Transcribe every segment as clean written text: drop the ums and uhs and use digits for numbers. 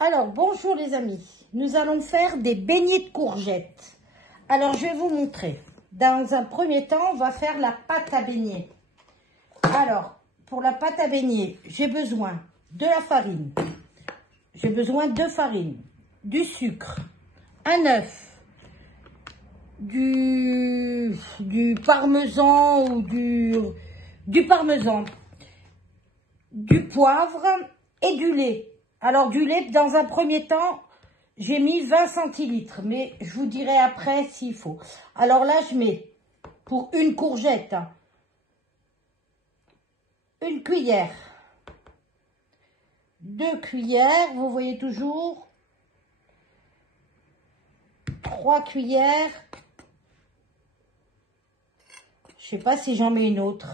Alors, bonjour les amis. Nous allons faire des beignets de courgettes. Alors, je vais vous montrer. Dans un premier temps, on va faire la pâte à beignets. Alors, pour la pâte à beignets, j'ai besoin de la farine. J'ai besoin de farine, du sucre, un œuf, du parmesan ou du parmesan, du poivre et du lait. Alors du lait, dans un premier temps, j'ai mis 20 centilitres, mais je vous dirai après s'il faut. Alors là, je mets, pour une courgette, une cuillère, 2 cuillères, vous voyez toujours, 3 cuillères, je sais pas si j'en mets une autre.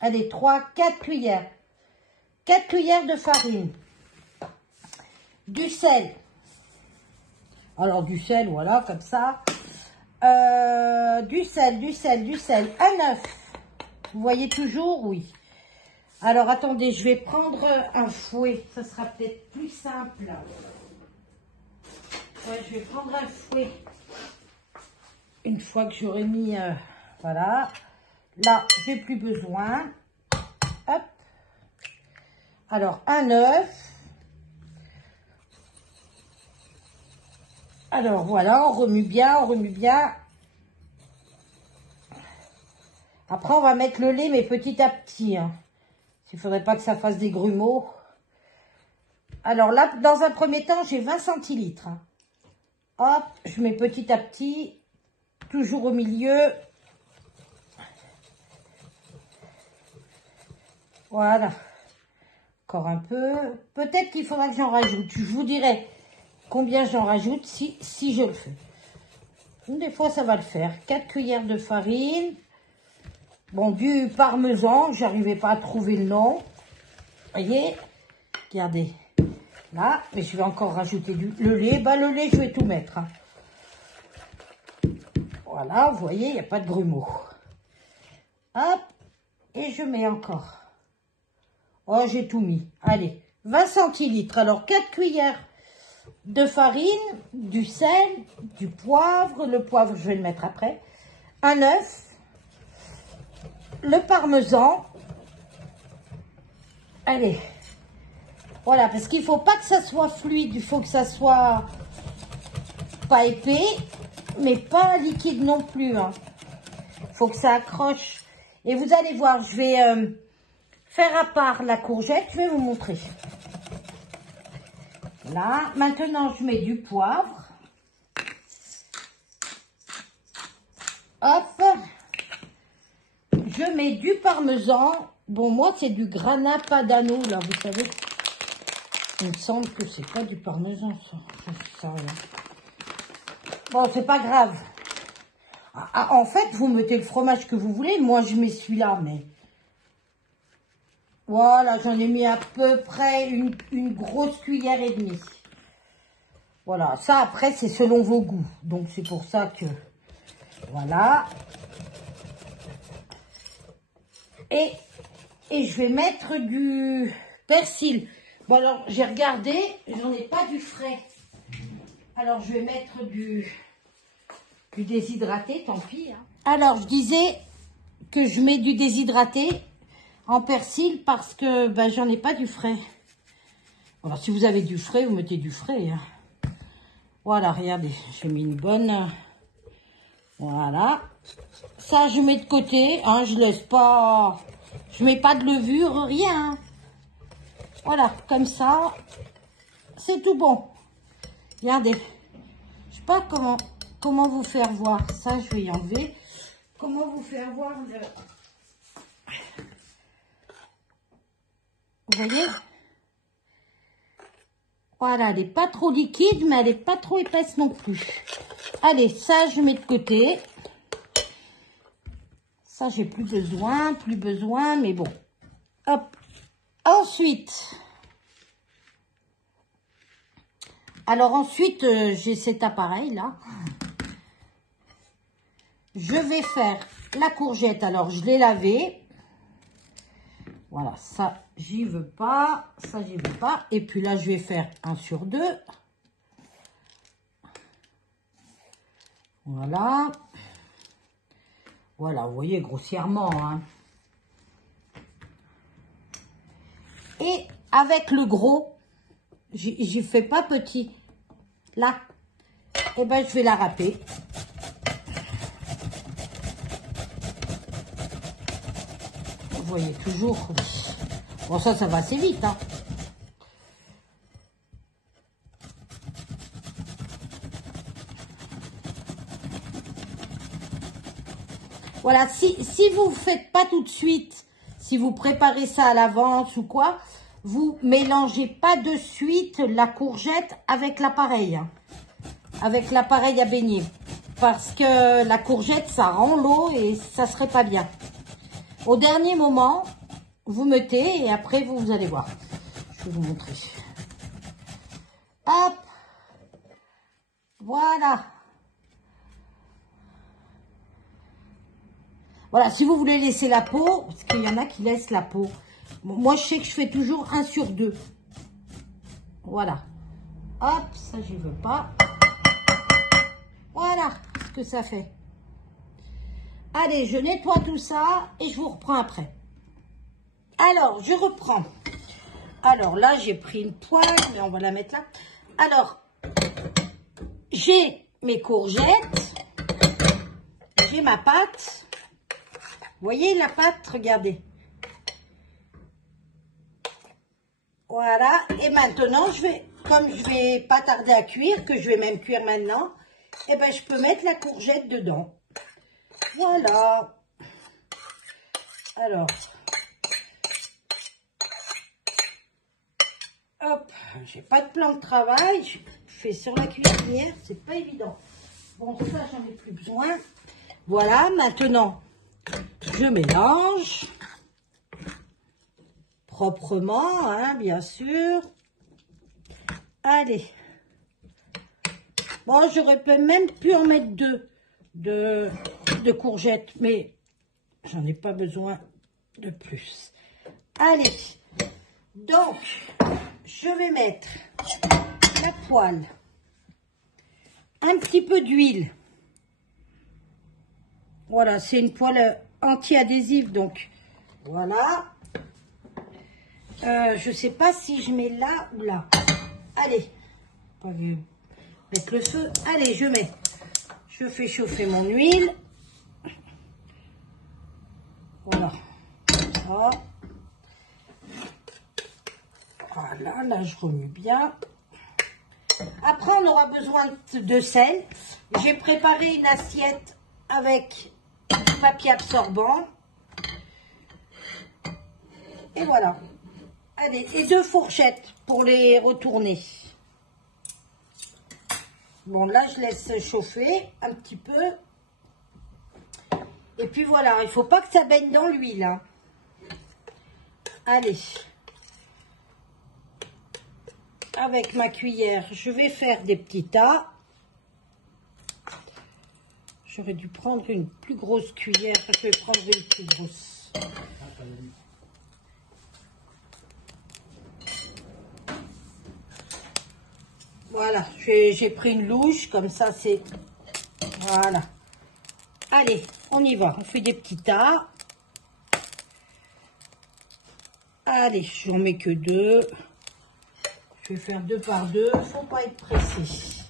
Allez, 3, 4 cuillères, 4 cuillères de farine. Du sel. Alors du sel, voilà, comme ça. Du sel. Un œuf. Vous voyez toujours, oui. Alors attendez, je vais prendre un fouet. Ça sera peut-être plus simple. Ouais, je vais prendre un fouet. Une fois que j'aurai mis, voilà. Là, j'ai plus besoin. Hop. Alors un œuf. Alors voilà, on remue bien, on remue bien. Après, on va mettre le lait, mais petit à petit. Hein. Il ne faudrait pas que ça fasse des grumeaux. Alors là, dans un premier temps, j'ai 20 centilitres. Hein. Hop, je mets petit à petit, toujours au milieu. Voilà. Encore un peu. Peut-être qu'il faudra que j'en rajoute. Je vous dirai combien j'en rajoute si je le fais. Des fois, ça va le faire. 4 cuillères de farine. Bon, du parmesan. J'arrivais pas à trouver le nom. Vous voyez? Regardez. Là. Mais je vais encore rajouter le lait. Bah, le lait, je vais tout mettre. Hein. Voilà. Vous voyez, il n'y a pas de grumeaux. Hop. Et je mets encore. Oh, j'ai tout mis. Allez. 20 centilitres. Alors, 4 cuillères de farine, du sel, du poivre. Le poivre, je vais le mettre après. Un œuf. Le parmesan. Allez. Voilà, parce qu'il ne faut pas que ça soit fluide. Il faut que ça soit pas épais, mais pas liquide non plus. Hein. Il faut que ça accroche. Et vous allez voir, je vais faire à part la courgette. Je vais vous montrer. Là, maintenant, je mets du poivre. Hop. Je mets du parmesan. Bon, moi, c'est du Grana Padano, là, vous savez. Il me semble que c'est pas du parmesan, ça. Je sais rien. Bon, c'est pas grave. En fait, vous mettez le fromage que vous voulez. Moi, je mets celui-là, mais... Voilà, j'en ai mis à peu près une grosse cuillère et demie. Voilà, ça après c'est selon vos goûts. Donc c'est pour ça que... Voilà. Et je vais mettre du persil. Bon alors, j'ai regardé, j'en ai pas du frais. Alors je vais mettre du déshydraté, tant pis. Hein. Alors je disais que je mets du déshydraté en persil parce que ben, j'en ai pas du frais. Alors si vous avez du frais, vous mettez du frais. Hein. Voilà, regardez, j'ai mis une bonne... Voilà. Ça, je mets de côté. Hein, je laisse pas... Je mets pas de levure, rien. Voilà, comme ça, c'est tout bon. Regardez. Je sais pas comment vous faire voir. Ça, je vais y enlever. Comment vous faire voir le... Vous voyez? Voilà, elle n'est pas trop liquide, mais elle n'est pas trop épaisse non plus. Allez, ça, je mets de côté. Ça, j'ai plus besoin, mais bon. Hop. Ensuite, j'ai cet appareil-là. Je vais faire la courgette. Alors, je l'ai lavée. Voilà, ça, j'y veux pas. Ça, j'y veux pas. Et puis là, je vais faire 1 sur 2. Voilà. Voilà, vous voyez, grossièrement. Hein. Et avec le gros, j'y fais pas petit. Là, et ben, je vais la râper. Vous voyez, toujours. Bon, ça va assez vite, hein. Voilà, si vous ne faites pas tout de suite, si vous préparez ça à l'avance ou quoi, vous mélangez pas de suite la courgette avec l'appareil. Hein, avec l'appareil à baigner. Parce que la courgette, ça rend l'eau et ça serait pas bien. Au dernier moment, vous mettez et après, vous allez voir. Je vais vous montrer. Hop. Voilà. Voilà, si vous voulez laisser la peau, parce qu'il y en a qui laissent la peau. Moi, je sais que je fais toujours 1 sur 2. Voilà. Hop, ça, j'y veux pas. Voilà ce que ça fait. Allez, je nettoie tout ça et je vous reprends après. Alors, je reprends. Alors là, j'ai pris une poêle, mais on va la mettre là. Alors, j'ai mes courgettes. J'ai ma pâte. Vous voyez la pâte, regardez. Voilà. Et maintenant, comme je vais pas tarder à cuire, que je vais même cuire maintenant, eh ben, je peux mettre la courgette dedans. Voilà. Alors. Hop. J'ai pas de plan de travail. Je fais sur la cuisinière. C'est pas évident. Bon, ça, j'en ai plus besoin. Voilà. Maintenant, je mélange proprement, hein, bien sûr. Allez. Bon, j'aurais même pu en mettre 2 de courgettes, mais j'en ai pas besoin de plus. Allez. Donc, je vais mettre la poêle, un petit peu d'huile. Voilà, c'est une poêle anti-adhésive, donc voilà. Je ne sais pas si je mets là ou là. Allez, pas mettre le feu. Allez, je fais chauffer mon huile. Voilà. Ça. Voilà, là je remue bien. Après, on aura besoin de sel. J'ai préparé une assiette avec du papier absorbant. Et voilà. Allez, et 2 fourchettes pour les retourner. Bon, là, je laisse chauffer un petit peu. Et puis voilà, il ne faut pas que ça baigne dans l'huile. Hein. Allez. Avec ma cuillère, je vais faire des petits tas. J'aurais dû prendre une plus grosse cuillère. Je vais prendre une plus grosse. Voilà, j'ai pris une louche, comme ça c'est... Voilà. Allez, on y va, on fait des petits tas. Allez, j'en mets que 2. Je vais faire 2 par 2, faut pas être pressé.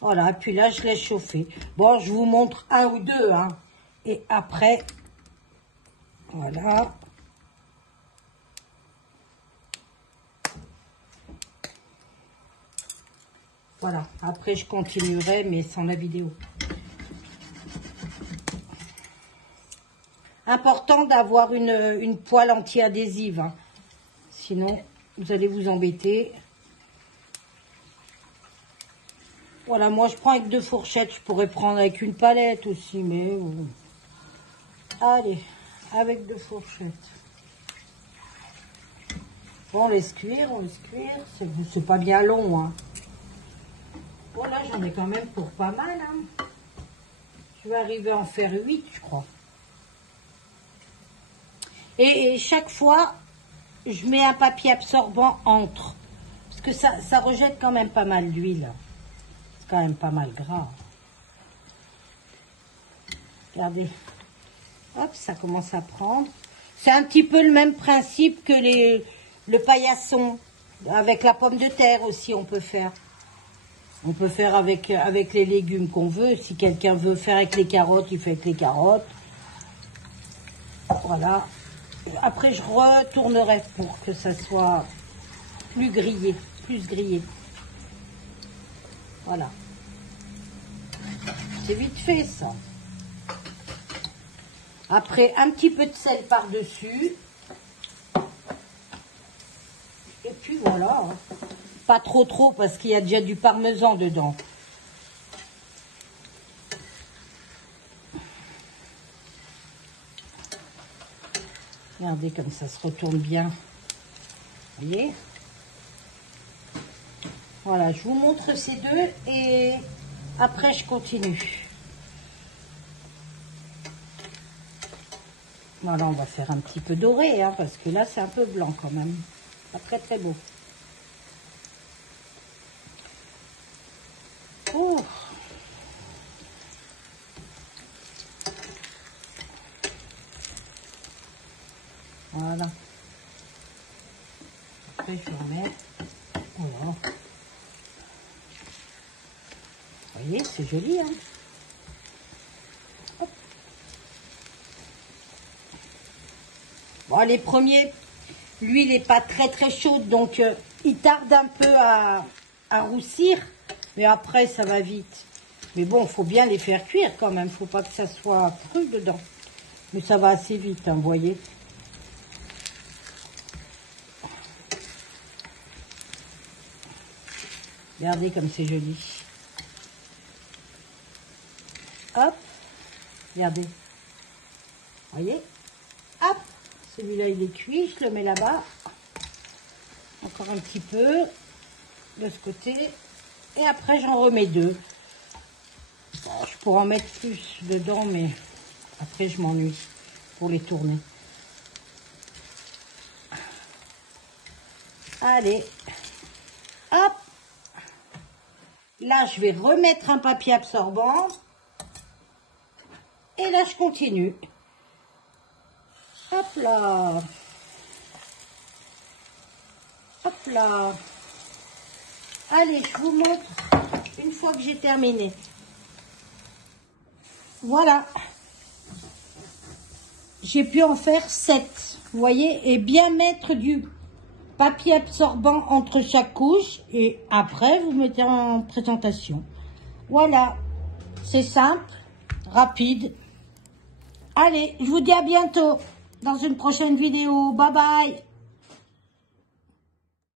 Voilà, puis là je laisse chauffer. Bon, je vous montre 1 ou 2, hein. Et après, voilà. Voilà, après je continuerai, mais sans la vidéo. Important d'avoir une poêle anti-adhésive, hein. Sinon vous allez vous embêter. Voilà, moi je prends avec 2 fourchettes, je pourrais prendre avec une palette aussi, mais bon. Allez, avec 2 fourchettes. Bon, on laisse cuire, c'est pas bien long, hein. Bon, là, j'en ai quand même pour pas mal, hein. Je vais arriver à en faire 8, je crois. Et chaque fois, je mets un papier absorbant entre. Parce que ça rejette quand même pas mal d'huile. C'est quand même pas mal gras. Regardez. Hop, ça commence à prendre. C'est un petit peu le même principe que le paillasson. Avec la pomme de terre aussi, on peut faire. On peut faire avec les légumes qu'on veut. Si quelqu'un veut faire avec les carottes, il fait avec les carottes. Voilà. Après, je retournerai pour que ça soit plus grillé. Voilà. C'est vite fait, ça. Après, un petit peu de sel par-dessus. Et puis voilà. Pas trop, parce qu'il y a déjà du parmesan dedans. Regardez comme ça se retourne bien. Vous voyez? Voilà, je vous montre ces deux et après je continue. Voilà, on va faire un petit peu doré, hein, parce que là c'est un peu blanc quand même. Pas très beau. Oh. Voilà. Après, je remets. Voilà. Vous voyez, c'est joli, hein. Hop. Bon, les premiers, l'huile n'est pas très chaude, donc il tarde un peu à roussir. Mais après, ça va vite. Mais bon, il faut bien les faire cuire quand même. Il ne faut pas que ça soit cru dedans. Mais ça va assez vite, hein, vous voyez. Regardez comme c'est joli. Hop. Regardez. Voyez. Hop. Celui-là, il est cuit. Je le mets là-bas. Encore un petit peu. De ce côté. Et après, j'en remets deux. Bon, je pourrais en mettre plus dedans, mais après, je m'ennuie pour les tourner. Allez. Hop. Là, je vais remettre un papier absorbant. Et là, je continue. Hop là. Hop là. Allez, je vous montre une fois que j'ai terminé. Voilà. J'ai pu en faire 7. Vous voyez, et bien mettre du papier absorbant entre chaque couche. Et après, vous mettez en présentation. Voilà. C'est simple, rapide. Allez, je vous dis à bientôt dans une prochaine vidéo. Bye bye.